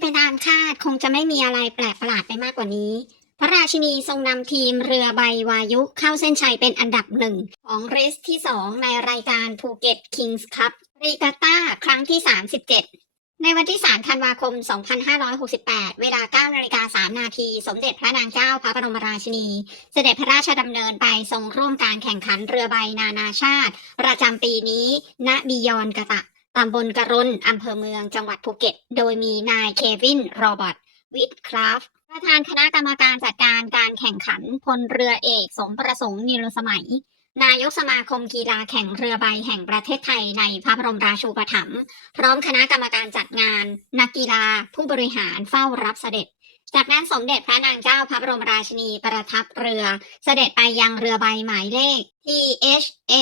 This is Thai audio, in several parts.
ไปตามคาดคงจะไม่มีอะไรแปลกประหลาดไปมากกว่านี้ พระราชินีทรงนำทีมเรือใบวายุเข้าเส้นชัยเป็นอันดับหนึ่งของเรสที่ 2 ในรายการภูเก็ตคิงส์คัพรีกาต้าครั้งที่ 37 ในวันที่ 3 ธันวาคม 2568 เวลา 9 นาฬิกา 3 นาที สมเด็จพระนางเจ้าพระบรมราชินี เสด็จพระราชดำเนินไปทรงร่วมการแข่งขันเรือใบนานาชาติ ประจำปีนี้ ณ บิยอนกะตะ ตำบลกระรนอำเภอเมืองจังหวัดภูเก็ต โดยมีนายเควิน โรบอตวิทคราฟประธานคณะกรรมการจัดการการแข่งขันพลเรือเอกสมประสงค์นิรสมัย นายกสมาคมกีฬาแข่งเรือใบแห่งประเทศไทยในพระบรมราชูปถัมภ์พร้อมคณะกรรมการจัดงาน นักกีฬาผู้บริหารเฝ้ารับเสด็จ จากนั้นสมเด็จพระนางเจ้าพระบรมราชินีประทับเรือ เสด็จไปยังเรือใบหมายเลข THA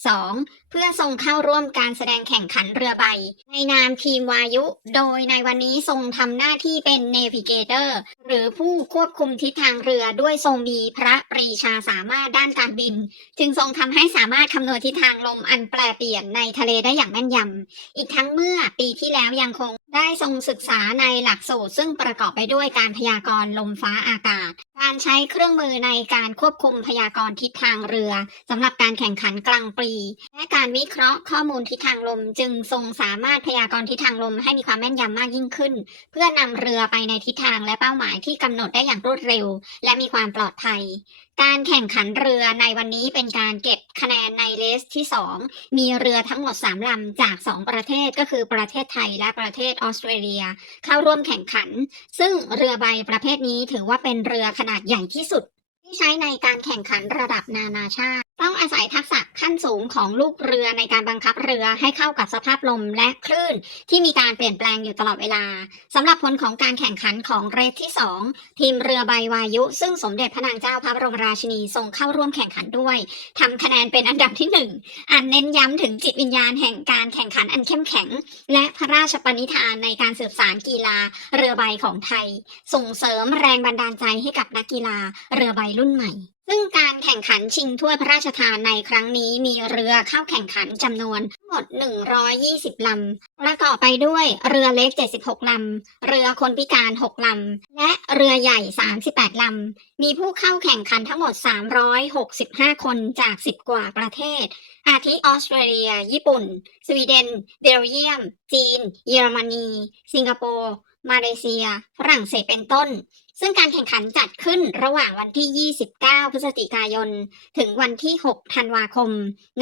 72 เพื่อทรงเข้าร่วมการแสดงแข่งขันเรือใบ ในนามทีมวายุ โดยในวันนี้ทรงทำหน้าที่เป็นเนวิเกเตอร์ หรือผู้ควบคุมทิศทางเรือด้วยทรงมีพระปรีชาสามารถด้านการบิน จึงทรงทำให้สามารถคำนวณทิศทางลมอันแปรเปลี่ยนในทะเลได้อย่างแม่นยำอีกทั้งเมื่อปีที่แล้วยังคง ได้ทรงศึกษาในหลักสูตรซึ่งประกอบไปด้วยการพยากรณ์ลมฟ้าอากาศ การใช้เครื่องมือในการควบคุมพยากรณ์ทิศทางเรือสำหรับการแข่งขันกลางปี และการวิเคราะห์ข้อมูลทิศทางลม จึงทรงสามารถพยากรณ์ทิศทางลมให้มีความแม่นยำมากยิ่งขึ้น เพื่อนำเรือไปในทิศทางและเป้าหมายที่กำหนดได้อย่างรวดเร็ว และมีความปลอดภัย การแข่งขันเรือในวันนี้เป็นการเก็บคะแนนในเลสที่ 2 มีเรือทั้งหมด 3ลำจาก 2 ประเทศก็คือประเทศไทยและประเทศออสเตรเลีย เข้าร่วมแข่งขัน ซึ่งเรือใบประเภทนี้ถือว่าเป็นเรือขนาดใหญ่ที่สุด ที่ใช้ในการแข่งขันระดับนานาชาติ ต้องอาศัยทักษะขั้นสูงของลูกเรือในการบังคับเรือให้เข้ากับสภาพลมและคลื่นที่มีการเปลี่ยนแปลงอยู่ตลอดเวลาสำหรับผลของการแข่งขันของเรสที่ 2 ทีมเรือใบวายุ ซึ่งสมเด็จพระนางเจ้าพระบรมราชินีทรงเข้าร่วมแข่งขันด้วยทำคะแนนเป็นอันดับที่หนึ่งอันเน้นย้ำถึงจิตวิญญาณแห่งการแข่งขันอันเข้มแข็ง และพระราชปณิธานในการสืบสานกีฬาเรือใบของไทย ส่งเสริมแรงบันดาลใจให้กับนักกีฬาเรือใบรุ่นใหม่ ซึ่งการแข่งขันชิงถ้วยพระราชทานในครั้งนี้มีเรือเข้าแข่งขันจำนวนทั้งหมด 120 ลำ ประกอบไปด้วยเรือเล็ก 76 ลำ เรือคนพิการ 6 ลำ และเรือใหญ่ 38 ลำ มีผู้เข้าแข่งขันทั้งหมด 365 คนจาก 10 กว่าประเทศ อาทิออสเตรเลีย ญี่ปุ่น สวีเดน เบลเยียม จีน เยอรมนี สิงคโปร์ มาเลเซีย ฝรั่งเศสเป็นต้น ซึ่งการแข่งขันจัดขึ้นระหว่างวันที่ 29 พฤศจิกายน ถึงวันที่ 6 ธันวาคม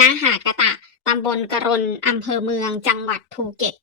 ณ หาดกะตะ ตำบลกระรนอำเภอเมือง จังหวัดภูเก็ต